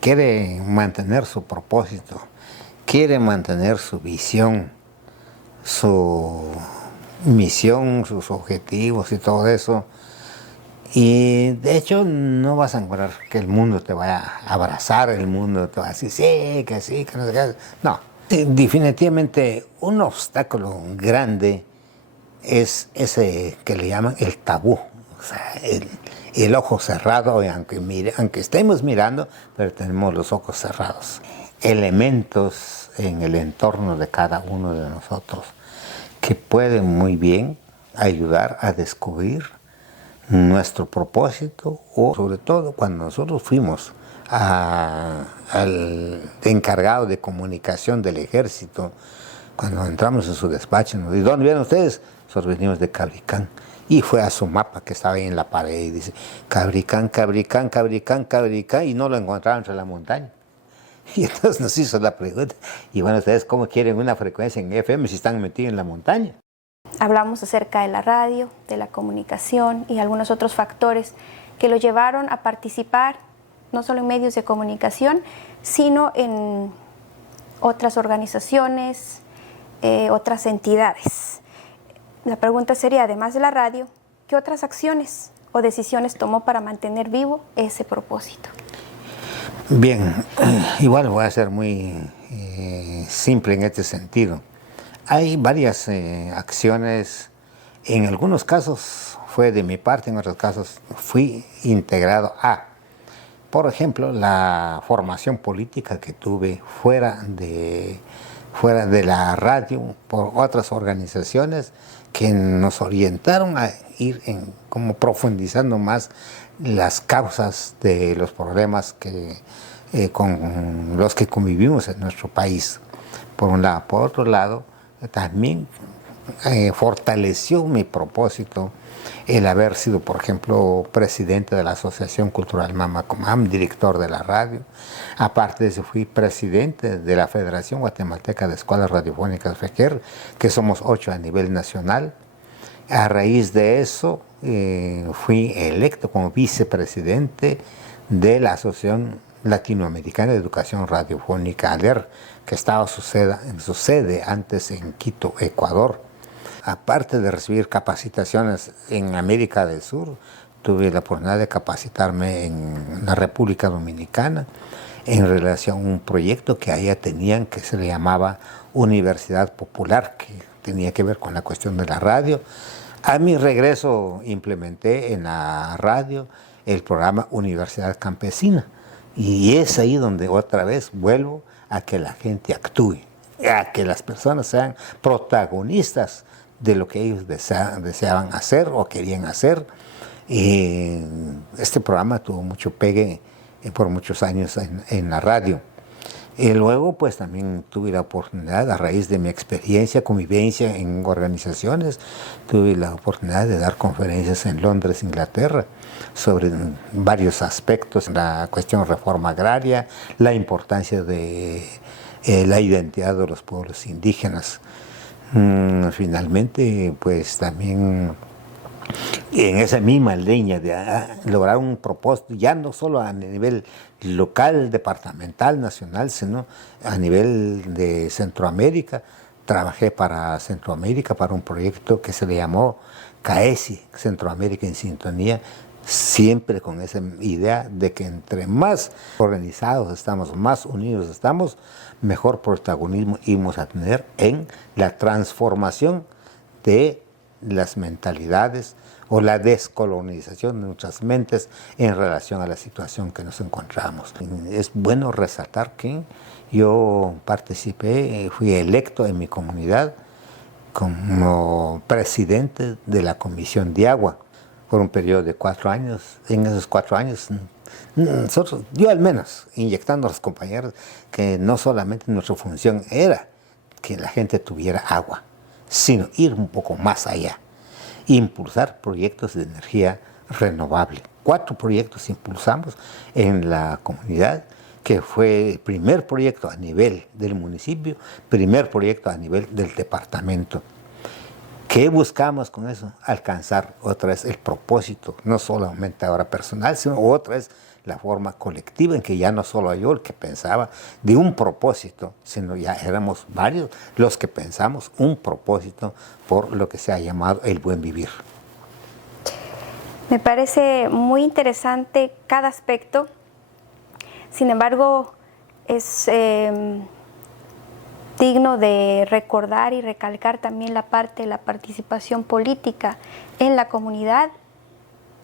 quiere mantener su propósito, quiere mantener su visión, su misión, sus objetivos y todo eso. Y de hecho no vas a encontrar que el mundo te vaya a abrazar, el mundo te va a decir sí, que no sé qué. No, definitivamente un obstáculo grande es ese que le llaman el tabú, o sea, el ojo cerrado, y aunque estemos mirando, pero tenemos los ojos cerrados. Elementos en el entorno de cada uno de nosotros que pueden muy bien ayudar a descubrir nuestro propósito, o sobre todo cuando nosotros fuimos al encargado de comunicación del ejército, cuando entramos en su despacho, nos dice, ¿dónde vienen ustedes? Nosotros venimos de Cabricán. Y fue a su mapa que estaba ahí en la pared y dice, Cabricán, Cabricán, Cabricán, Cabricán, y no lo encontraron entre la montaña. Y entonces nos hizo la pregunta, y bueno, ¿ustedes cómo quieren una frecuencia en FM si están metidos en la montaña? Hablamos acerca de la radio, de la comunicación y algunos otros factores que lo llevaron a participar no solo en medios de comunicación, sino en otras organizaciones, otras entidades. La pregunta sería, además de la radio, ¿qué otras acciones o decisiones tomó para mantener vivo ese propósito? Bien, igual voy a ser muy simple en este sentido. Hay varias acciones, en algunos casos fue de mi parte, en otros casos fui integrado a, por ejemplo, la formación política que tuve fuera de la radio, por otras organizaciones que nos orientaron a ir como profundizando más las causas de los problemas con los que convivimos en nuestro país, por un lado. Por otro lado, también fortaleció mi propósito el haber sido, por ejemplo, presidente de la Asociación Cultural Mamacomam, director de la radio. Aparte de eso, fui presidente de la Federación Guatemalteca de Escuelas Radiofónicas FEGER, que somos 8 a nivel nacional. A raíz de eso, fui electo como vicepresidente de la Asociación Latinoamericana de Educación Radiofónica, ALER, que estaba en su sede antes en Quito, Ecuador. Aparte de recibir capacitaciones en América del Sur, tuve la oportunidad de capacitarme en la República Dominicana en relación a un proyecto que allá tenían que se le llamaba Universidad Popular, que tenía que ver con la cuestión de la radio. A mi regreso implementé en la radio el programa Universidad Campesina, y es ahí donde otra vez vuelvo a que la gente actúe, a que las personas sean protagonistas de lo que ellos deseaban hacer o querían hacer. Este programa tuvo mucho pegue por muchos años en la radio. Y luego pues también tuve la oportunidad, a raíz de mi experiencia, convivencia en organizaciones, tuve la oportunidad de dar conferencias en Londres, Inglaterra, sobre varios aspectos, la cuestión de reforma agraria, la importancia de la identidad de los pueblos indígenas. Finalmente, pues también en esa misma línea de lograr un propósito, ya no solo a nivel local, departamental, nacional, sino a nivel de Centroamérica. Trabajé para Centroamérica, para un proyecto que se le llamó CAESI, Centroamérica en Sintonía, siempre con esa idea de que entre más organizados estamos, más unidos estamos, mejor protagonismo íbamos a tener en la transformación de las mentalidades o la descolonización de nuestras mentes en relación a la situación que nos encontramos. Es bueno resaltar que yo participé, fui electo en mi comunidad como presidente de la Comisión de Agua por un periodo de 4 años. En esos 4 años, nosotros, yo al menos, inyectando a los compañeros que no solamente nuestra función era que la gente tuviera agua, sino ir un poco más allá, impulsar proyectos de energía renovable. 4 proyectos impulsamos en la comunidad, que fue el primer proyecto a nivel del municipio, primer proyecto a nivel del departamento. ¿Qué buscamos con eso? Alcanzar otra vez el propósito, no solamente ahora personal, sino otra vez la forma colectiva en que ya no solo yo el que pensaba de un propósito, sino ya éramos varios los que pensamos un propósito por lo que se ha llamado el buen vivir. Me parece muy interesante cada aspecto, sin embargo es digno de recordar y recalcar también la parte de la participación política en la comunidad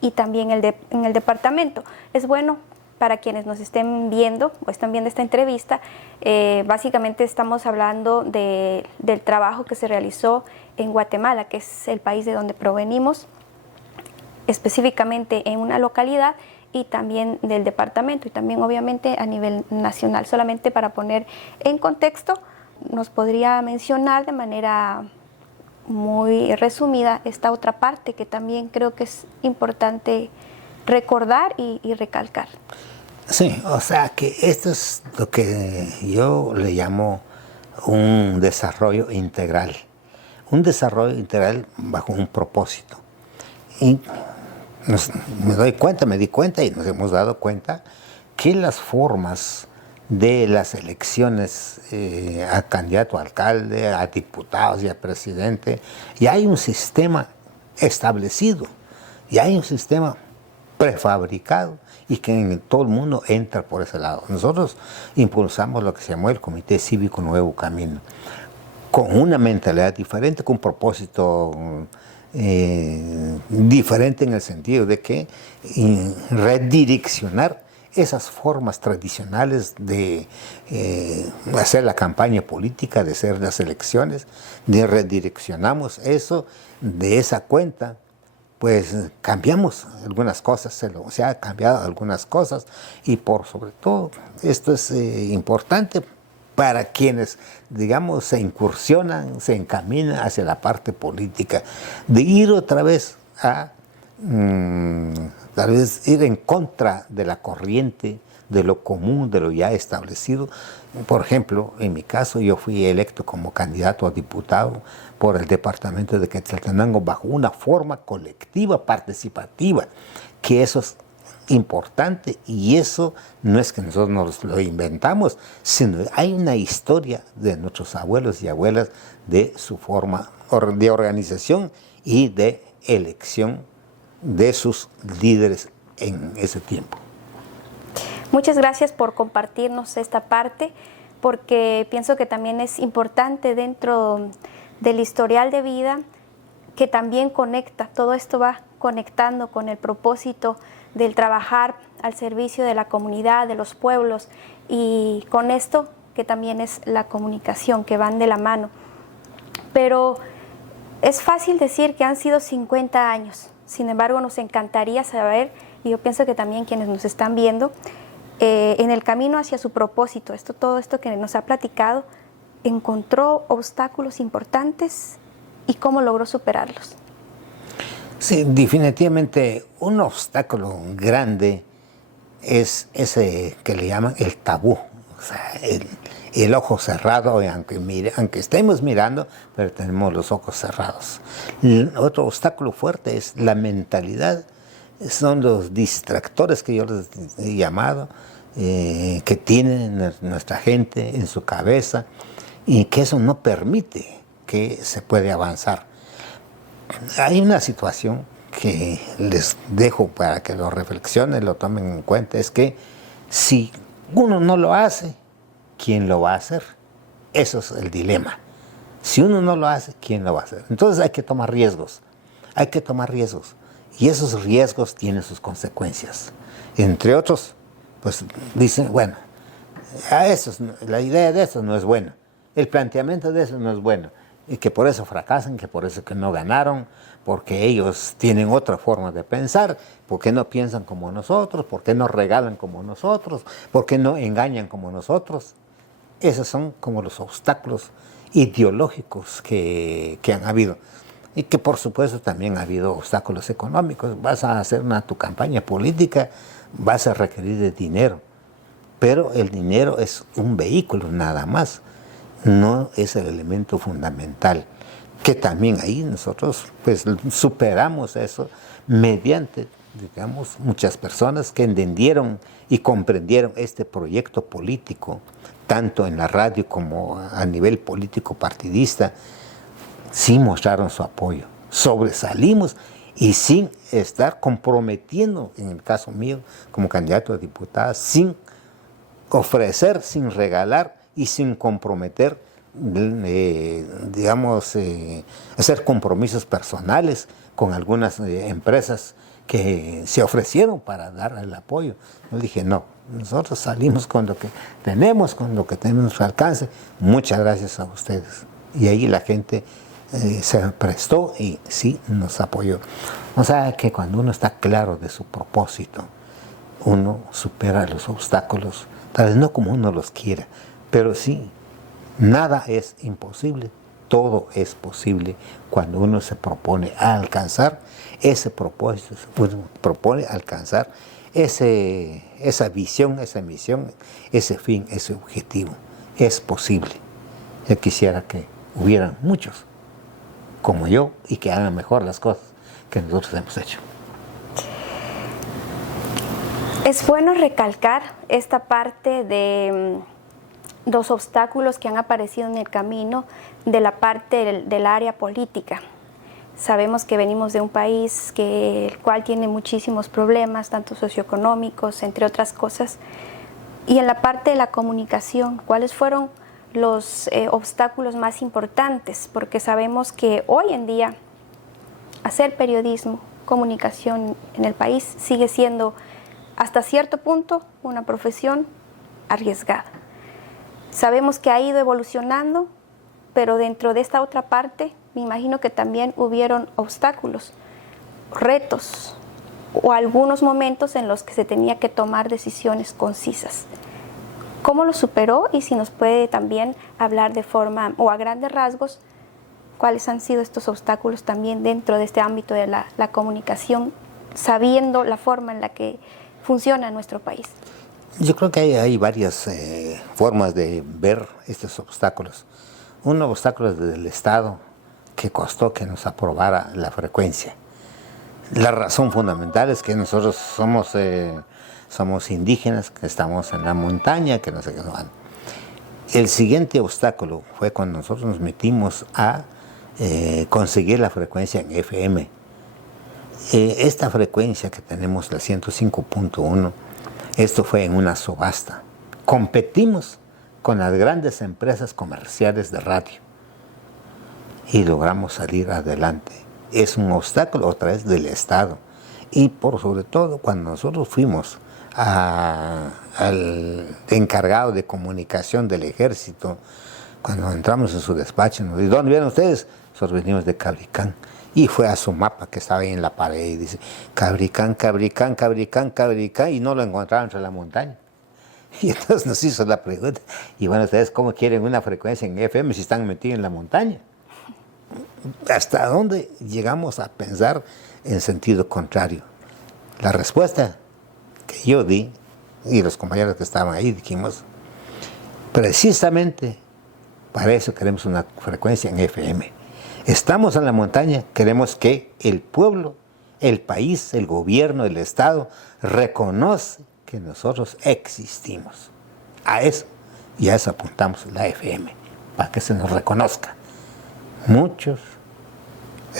y también en el departamento. Es bueno para quienes nos estén viendo o están viendo esta entrevista, básicamente estamos hablando del trabajo que se realizó en Guatemala, que es el país de donde provenimos, específicamente en una localidad, y también del departamento y también obviamente a nivel nacional. Solamente para poner en contexto, nos podría mencionar de manera muy resumida esta otra parte que también creo que es importante recordar y recalcar. Sí, o sea que esto es lo que yo le llamo un desarrollo integral. Un desarrollo integral bajo un propósito. Y me di cuenta y nos hemos dado cuenta que las formas de las elecciones a candidato a alcalde, a diputados y a presidente, ya hay un sistema establecido, ya hay un sistema prefabricado y que en todo el mundo entra por ese lado. Nosotros impulsamos lo que se llamó el Comité Cívico Nuevo Camino, con una mentalidad diferente, con un propósito diferente en el sentido de que redireccionar esas formas tradicionales de hacer la campaña política, de hacer las elecciones, de redireccionamos eso, de esa cuenta, pues cambiamos algunas cosas, se ha cambiado algunas cosas y por sobre todo esto es importante para quienes, digamos, se incursionan, se encaminan hacia la parte política, de ir otra vez a tal vez ir en contra de la corriente, de lo común, de lo ya establecido. Por ejemplo, en mi caso, yo fui electo como candidato a diputado por el departamento de Quetzaltenango bajo una forma colectiva, participativa, que eso es importante y eso no es que nosotros nos lo inventamos, sino hay una historia de nuestros abuelos y abuelas de su forma de organización y de elección de sus líderes en ese tiempo. Muchas gracias por compartirnos esta parte, porque pienso que también es importante dentro del historial de vida que también conecta, todo esto va conectando con el propósito del trabajar al servicio de la comunidad, de los pueblos, y con esto que también es la comunicación, que van de la mano. Pero es fácil decir que han sido 50 años, sin embargo nos encantaría saber, y yo pienso que también quienes nos están viendo, en el camino hacia su propósito, todo esto que nos ha platicado, ¿encontró obstáculos importantes y cómo logró superarlos? Sí, definitivamente un obstáculo grande es ese que le llaman el tabú, o sea, el ojo cerrado, aunque estemos mirando, pero tenemos los ojos cerrados. Otro obstáculo fuerte es la mentalidad, son los distractores que yo les he llamado, que tienen nuestra gente en su cabeza y que eso no permite que se pueda avanzar. Hay una situación que les dejo para que lo reflexionen, lo tomen en cuenta, es que si uno no lo hace, ¿quién lo va a hacer? Eso es el dilema. Si uno no lo hace, ¿quién lo va a hacer? Entonces hay que tomar riesgos, y esos riesgos tienen sus consecuencias. Entre otros, pues dicen, bueno, la idea de eso no es buena, el planteamiento de eso no es bueno, y que por eso fracasan, que por eso que no ganaron, porque ellos tienen otra forma de pensar, porque no piensan como nosotros, porque no regalan como nosotros, porque no engañan como nosotros. Esos son como los obstáculos ideológicos que han habido. Y que por supuesto también ha habido obstáculos económicos. Vas a hacer tu campaña política, vas a requerir de dinero, pero el dinero es un vehículo nada más, no es el elemento fundamental, que también ahí nosotros pues superamos eso mediante digamos, muchas personas que entendieron y comprendieron este proyecto político, tanto en la radio como a nivel político partidista, sí mostraron su apoyo. Sobresalimos y sin estar comprometiendo, en el caso mío, como candidato a diputada, sin ofrecer, sin regalar y sin comprometer, hacer compromisos personales con algunas empresas que se ofrecieron para dar el apoyo. Yo dije, no, nosotros salimos con lo que tenemos a nuestro alcance. Muchas gracias a ustedes. Y ahí la gente se prestó y sí nos apoyó. O sea que cuando uno está claro de su propósito, uno supera los obstáculos, tal vez no como uno los quiera, pero sí, nada es imposible, todo es posible cuando uno se propone a alcanzar ese propósito, propone alcanzar esa visión, esa misión, ese fin, ese objetivo. Es posible. Yo quisiera que hubieran muchos como yo y que hagan mejor las cosas que nosotros hemos hecho. Es bueno recalcar esta parte de los obstáculos que han aparecido en el camino de la parte del área política. Sabemos que venimos de un país el cual tiene muchísimos problemas, tanto socioeconómicos, entre otras cosas. Y en la parte de la comunicación, ¿cuáles fueron los obstáculos más importantes? Porque sabemos que hoy en día hacer periodismo, comunicación en el país sigue siendo hasta cierto punto una profesión arriesgada. Sabemos que ha ido evolucionando, pero dentro de esta otra parte me imagino que también hubieron obstáculos, retos o algunos momentos en los que se tenía que tomar decisiones concisas. ¿Cómo lo superó? Y si nos puede también hablar de forma o a grandes rasgos, cuáles han sido estos obstáculos también dentro de este ámbito de la comunicación, sabiendo la forma en la que funciona en nuestro país. Yo creo que hay varias formas de ver estos obstáculos. Un obstáculo es del Estado, que costó que nos aprobara la frecuencia. La razón fundamental es que nosotros somos indígenas, que estamos en la montaña, que no sé qué van. El siguiente obstáculo fue cuando nosotros nos metimos a conseguir la frecuencia en FM. Esta frecuencia que tenemos, la 105.1, esto fue en una subasta. Competimos con las grandes empresas comerciales de radio y logramos salir adelante. Es un obstáculo otra vez del Estado. Y por sobre todo cuando nosotros fuimos al encargado de comunicación del ejército, cuando entramos en su despacho, nos dice, ¿dónde vienen ustedes? Nosotros venimos de Cabricán. Y fue a su mapa que estaba ahí en la pared y dice, Cabricán, Cabricán, Cabricán, Cabricán, y no lo encontraron entre la montaña. Y entonces nos hizo la pregunta, y bueno, ¿ustedes cómo quieren una frecuencia en FM si están metidos en la montaña? ¿Hasta dónde llegamos a pensar en sentido contrario? La respuesta que yo di, y los compañeros que estaban ahí, dijimos, precisamente para eso queremos una frecuencia en FM. Estamos en la montaña, queremos que el pueblo, el país, el gobierno, el Estado reconoce que nosotros existimos. A eso, y a eso apuntamos la FM, para que se nos reconozca. Muchos,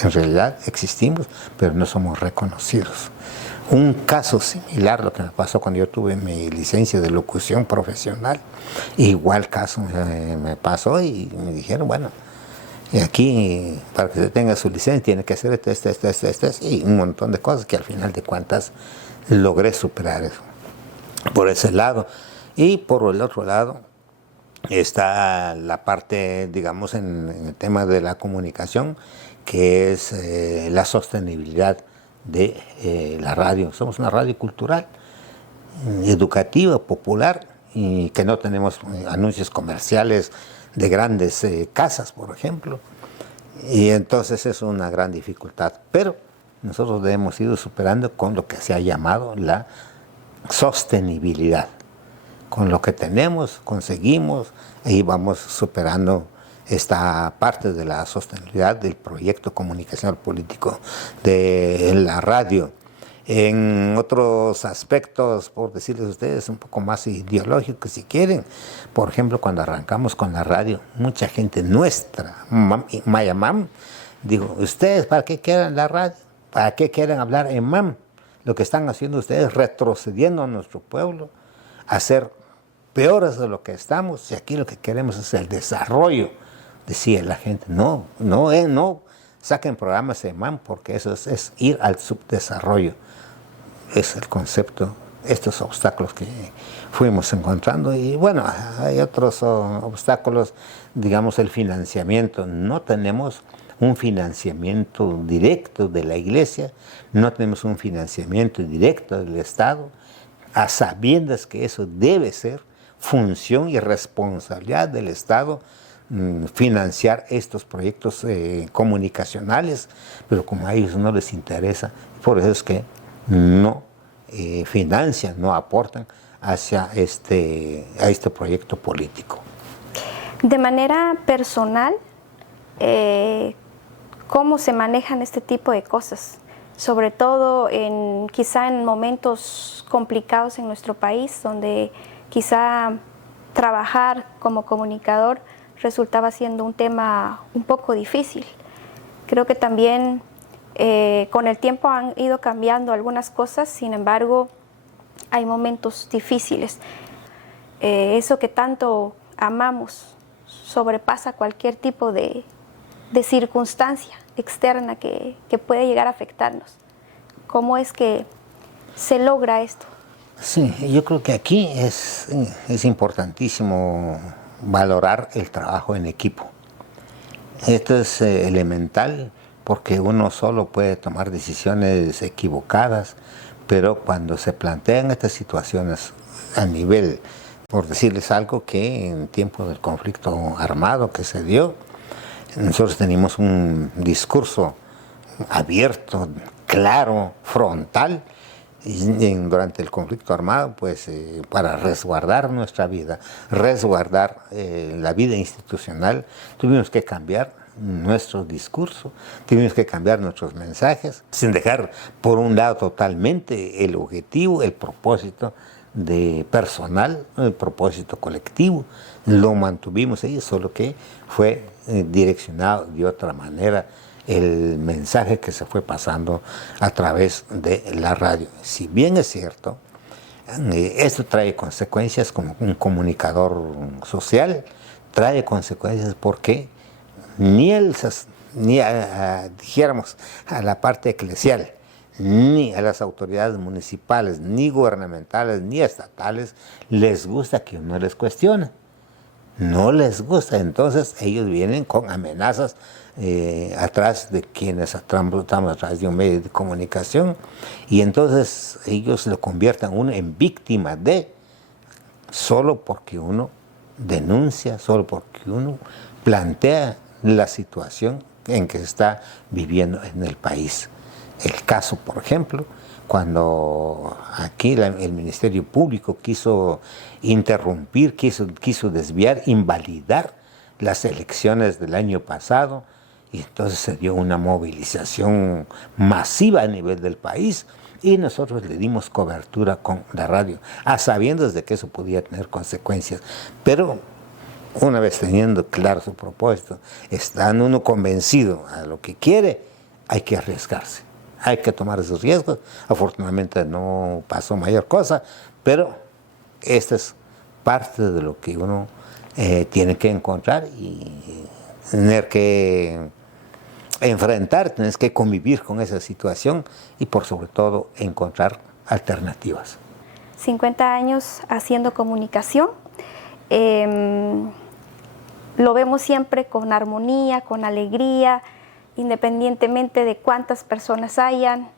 en realidad, existimos, pero no somos reconocidos. Un caso similar, lo que me pasó cuando yo tuve mi licencia de locución profesional, igual caso me pasó y me dijeron, bueno, y aquí, para que se tenga su licencia, tiene que hacer esto, y un montón de cosas que al final de cuentas logré superar eso. Por ese lado. Y por el otro lado está la parte, digamos, en el tema de la comunicación, que es la sostenibilidad de la radio. Somos una radio cultural, educativa, popular, y que no tenemos anuncios comerciales de grandes casas, por ejemplo. Y entonces es una gran dificultad. Pero nosotros hemos ido superando con lo que se ha llamado la sostenibilidad. Con lo que tenemos, conseguimos, y vamos superando esta parte de la sostenibilidad del proyecto comunicacional político de la radio. En otros aspectos, por decirles a ustedes, un poco más ideológicos si quieren. Por ejemplo, cuando arrancamos con la radio, mucha gente nuestra, Mayamam, digo, ¿ustedes para qué quieren la radio? ¿Para qué quieren hablar en MAM? Lo que están haciendo ustedes es retrocediendo a nuestro pueblo, a ser peores de lo que estamos, y aquí lo que queremos es el desarrollo. Decía la gente, no saquen programas en MAM porque eso es ir al subdesarrollo. Es el concepto, estos obstáculos que fuimos encontrando. Y bueno, hay otros obstáculos, digamos el financiamiento. No tenemos un financiamiento directo de la iglesia, no tenemos un financiamiento directo del Estado, a sabiendas que eso debe ser función y responsabilidad del Estado financiar estos proyectos comunicacionales, pero como a ellos no les interesa, por eso es que no financian, no aportan hacia a este proyecto político. De manera personal, ¿cómo se manejan este tipo de cosas? Sobre todo quizá en momentos complicados en nuestro país, donde quizá trabajar como comunicador resultaba siendo un tema un poco difícil. Creo que también con el tiempo han ido cambiando algunas cosas, sin embargo, hay momentos difíciles. Eso que tanto amamos sobrepasa cualquier tipo de circunstancia externa que puede llegar a afectarnos. ¿Cómo es que se logra esto? Sí, yo creo que aquí es importantísimo valorar el trabajo en equipo. Esto es elemental porque uno solo puede tomar decisiones equivocadas, pero cuando se plantean estas situaciones a nivel, por decirles algo, que en tiempo del conflicto armado que se dio, nosotros teníamos un discurso abierto, claro, frontal, y durante el conflicto armado, pues para resguardar nuestra vida, resguardar la vida institucional, tuvimos que cambiar nuestro discurso, tuvimos que cambiar nuestros mensajes, sin dejar por un lado totalmente el objetivo, el propósito de personal, el propósito colectivo, lo mantuvimos ahí, solo que fue direccionado de otra manera el mensaje que se fue pasando a través de la radio. Si bien es cierto, esto trae consecuencias como un comunicador social, trae consecuencias porque dijéramos a la parte eclesial, ni a las autoridades municipales, ni gubernamentales, ni estatales, les gusta que uno les cuestione. No les gusta, entonces ellos vienen con amenazas atrás de quienes estamos atrás de un medio de comunicación, y entonces ellos lo convierten a uno en víctima solo porque uno denuncia, solo porque uno plantea la situación en que se está viviendo en el país. El caso, por ejemplo, cuando aquí el Ministerio Público quiso interrumpir, quiso desviar, invalidar las elecciones del año pasado, y entonces se dio una movilización masiva a nivel del país, y nosotros le dimos cobertura con la radio, a sabiendas de que eso podía tener consecuencias. Pero una vez teniendo claro su propósito, estando uno convencido a lo que quiere, hay que arriesgarse. Hay que tomar esos riesgos. Afortunadamente no pasó mayor cosa, pero esta es parte de lo que uno tiene que encontrar y tener que enfrentar, tienes que convivir con esa situación y por sobre todo encontrar alternativas. 50 años haciendo comunicación, lo vemos siempre con armonía, con alegría, independientemente de cuántas personas hayan,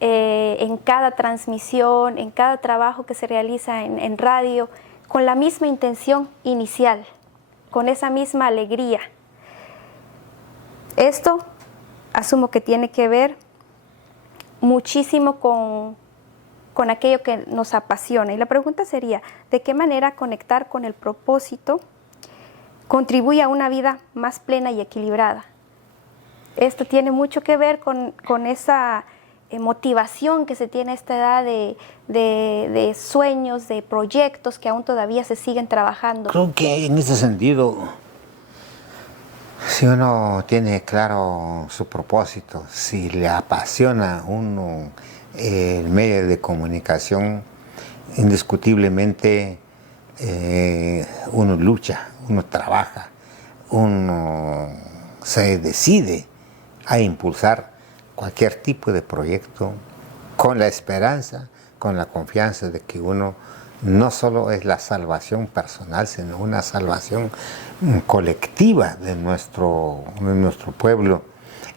en cada transmisión, en cada trabajo que se realiza en radio, con la misma intención inicial, con esa misma alegría. Esto asumo que tiene que ver muchísimo con aquello que nos apasiona. Y la pregunta sería, ¿de qué manera conectar con el propósito contribuye a una vida más plena y equilibrada? Esto tiene mucho que ver con esa motivación que se tiene a esta edad de sueños, de proyectos que aún todavía se siguen trabajando? Creo que en ese sentido, si uno tiene claro su propósito, si le apasiona a uno el medio de comunicación, indiscutiblemente uno lucha, uno trabaja, uno se decide a impulsar cualquier tipo de proyecto con la esperanza, con la confianza de que uno no solo es la salvación personal, sino una salvación colectiva de nuestro pueblo,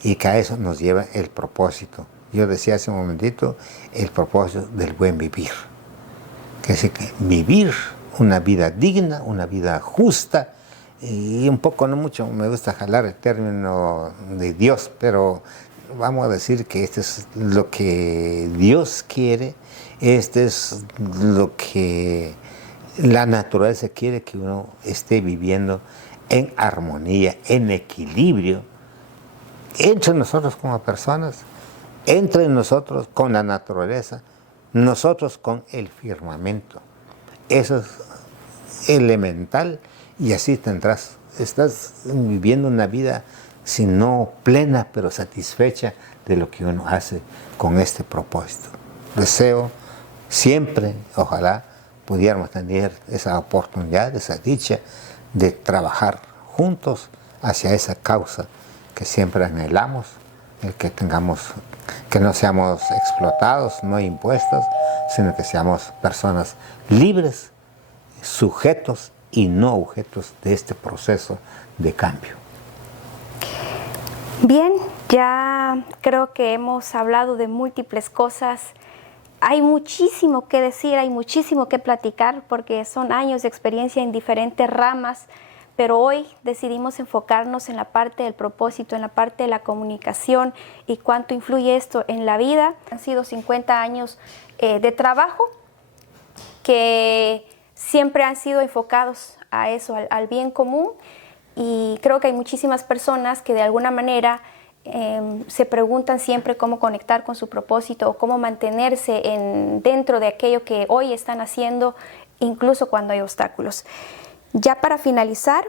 y que a eso nos lleva el propósito. Yo decía hace un momentito, el propósito del buen vivir. Que es que vivir una vida digna, una vida justa, y un poco, no mucho, me gusta jalar el término de Dios, pero vamos a decir que este es lo que Dios quiere, este es lo que la naturaleza quiere, que uno esté viviendo en armonía, en equilibrio, entre nosotros como personas, entre nosotros con la naturaleza, nosotros con el firmamento. Eso es elemental, y así estás viviendo una vida, si no plena, pero satisfecha de lo que uno hace con este propósito. Deseo siempre, ojalá pudiéramos tener esa oportunidad, esa dicha de trabajar juntos hacia esa causa que siempre anhelamos, el que no seamos explotados, no impuestos, sino que seamos personas libres, sujetos y no objetos de este proceso de cambio. Bien, ya creo que hemos hablado de múltiples cosas. Hay muchísimo que decir, hay muchísimo que platicar, porque son años de experiencia en diferentes ramas, pero hoy decidimos enfocarnos en la parte del propósito, en la parte de la comunicación y cuánto influye esto en la vida. Han sido 50 años de trabajo que siempre han sido enfocados a eso, al bien común, y creo que hay muchísimas personas que de alguna manera se preguntan siempre cómo conectar con su propósito o cómo mantenerse dentro de aquello que hoy están haciendo, incluso cuando hay obstáculos. Ya para finalizar,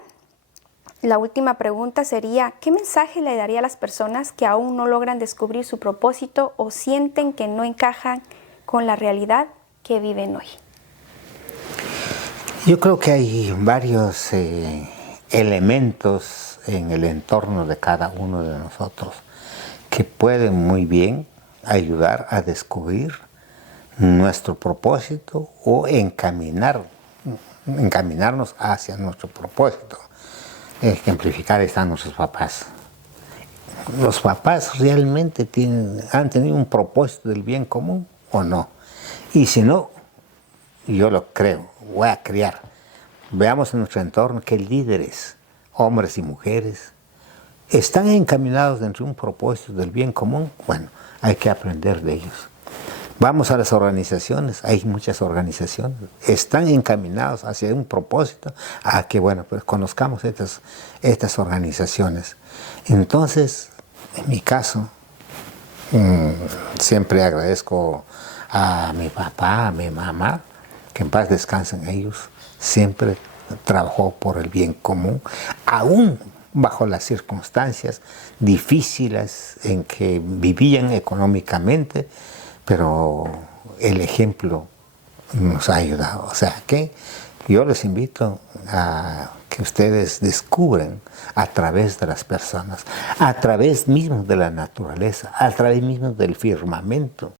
la última pregunta sería, ¿qué mensaje le daría a las personas que aún no logran descubrir su propósito o sienten que no encajan con la realidad que viven hoy? Yo creo que hay varios elementos en el entorno de cada uno de nosotros que pueden muy bien ayudar a descubrir nuestro propósito o encaminarnos hacia nuestro propósito. Ejemplificar están nuestros papás. ¿Los papás realmente han tenido un propósito del bien común o no? Y si no, yo lo creo, voy a criar. Veamos en nuestro entorno qué líderes, hombres y mujeres, están encaminados dentro de un propósito del bien común. Bueno, hay que aprender de ellos. Vamos a las organizaciones, hay muchas organizaciones, están encaminados hacia un propósito, a que, bueno, pues conozcamos estas organizaciones. Entonces, en mi caso, siempre agradezco a mi papá, a mi mamá, que en paz descansen ellos, siempre trabajó por el bien común, aún bajo las circunstancias difíciles en que vivían económicamente, pero el ejemplo nos ha ayudado. O sea que yo les invito a que ustedes descubran a través de las personas, a través mismo de la naturaleza, a través mismo del firmamento,